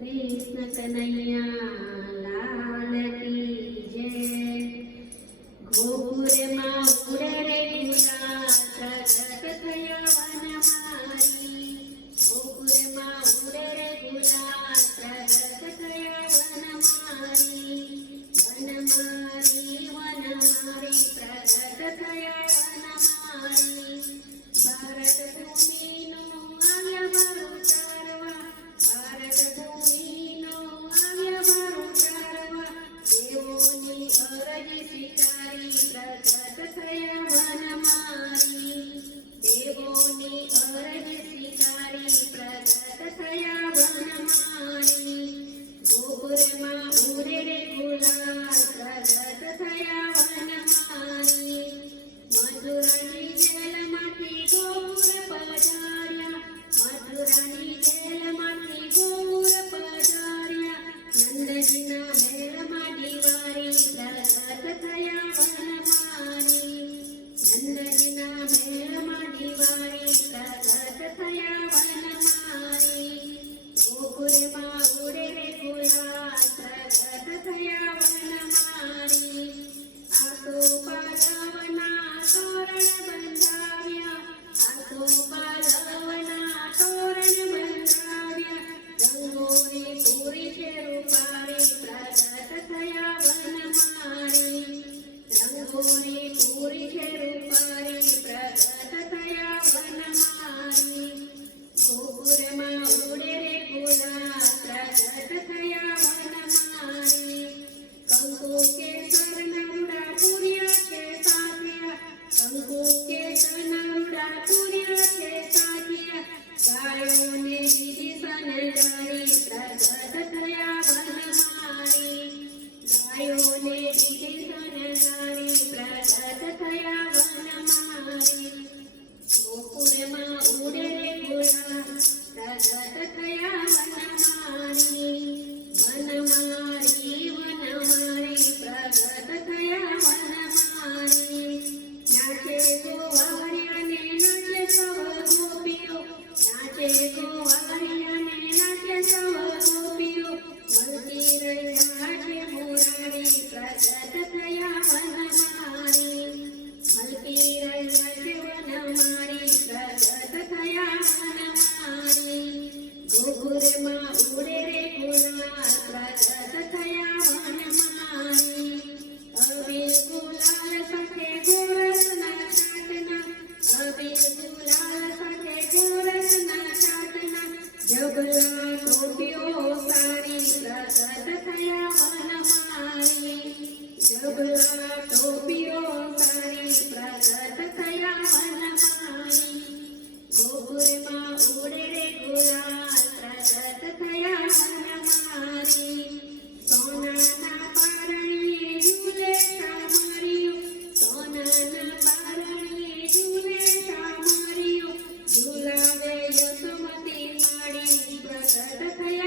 कृष्ण कन्हैया लाल की जय। गोकुळ માં ઉડે રે ગુલાલ પ્રગટ થયા વનમારી। गोकुळ માં ઉડે રે ગુલાલ પ્રગટ થયા વનમારી। વનમારી વનમારી પ્રગટ થયા વનમારી। ભારત ભૂમિનો આવ્યા બાર ઉતારવા, ભારત ભૂમિનો આવ્યા બાર ઉતારવા। દેવોની અરજ સ્વીકારી પ્રગટ થયા વનમારી। દેવોની અરજ સ્વીકારી પ્રગટ થયા વનમારી। ગોકુળમાં ઉડે રે ગુલાલ પ્રગટ થયા વનમારી। મથુરાની જેલમાંથી ગોર પધાર્યા, મથુરાની જેલમાંથી ગોર પધાર્યા। નંદજીના મહેલમાં દિવાળી પ્રગટ થયા વનમારી। નંદજીના મહેલમાં દિવાળી પ્રગટ થયા વનમારી। ગોકુળમાં ઉડે રે ગુલાલ પ્રગટ થયા વનમારી। આસોપાલવના તોરણ બંધાવ્યા, આસોપાલવના તોરણ બંધાવ્યા। રંગોની પૂરી છે રૂપાળી પ્રગટ થયા વનમારી। રંગોની પૂરી છે રૂપાળી પ્રગટ થયા વનમારી। ગોકુળમાં ઉડે રે ગુલાલ પ્રગટ થયા વનમારી। કંકુ કેસરના રૂડા પૂર્યા છે સાધ્યા, કંકુ કેસરના રૂડા પૂર્યા છે સાધ્યા। ગાયોને દીધી સનડારી પ્રગટ થયા વનમારી। ગાયોને દીધી સનડારી પ્રગટ થયા વનમારી। ગોકુળમાં ઉડે રે ગુલાલ પ્રગટ થયા વનમારી। વનમારી વનમારી પ્રગટ થયા વનમારી। નાચે ગોવાળિયા ને નાચે સૌ ગોપીઓ, નાચે ગોવાળિયા ને નાચે સૌ ગોપીઓ। મળતી રહ્યા છે મુરારી પ્રગટ થયા વનમારી। મળતી રહ્યા છે વનમારી પ્રગટ થયા વનમારી। ગોકુળમાં ઉડે રે ગુલાલ પ્રગટ થયા વનમારી। અબીલ ગુલાલ સાથે ગોરસના છાંટના, અબીલ ગુલાલ સાથે ગોરસના છાંટના। જબલા ટોપીઓ સારી પ્રગટ થયા વનમારી। જબલા ટોપીઓ સારી પ્રગટ થયા વનમારી। ગોકુળમાં ઉડે રે ગુલાલ પ્રગટ થયા વનમારી। સોનાના પારણીએ ઝૂલે શામળિયો, સોનાના પારણીએ ઝૂલે શામળિયો। ઝૂલાવે યશોમતી માડી પ્રગટ થયા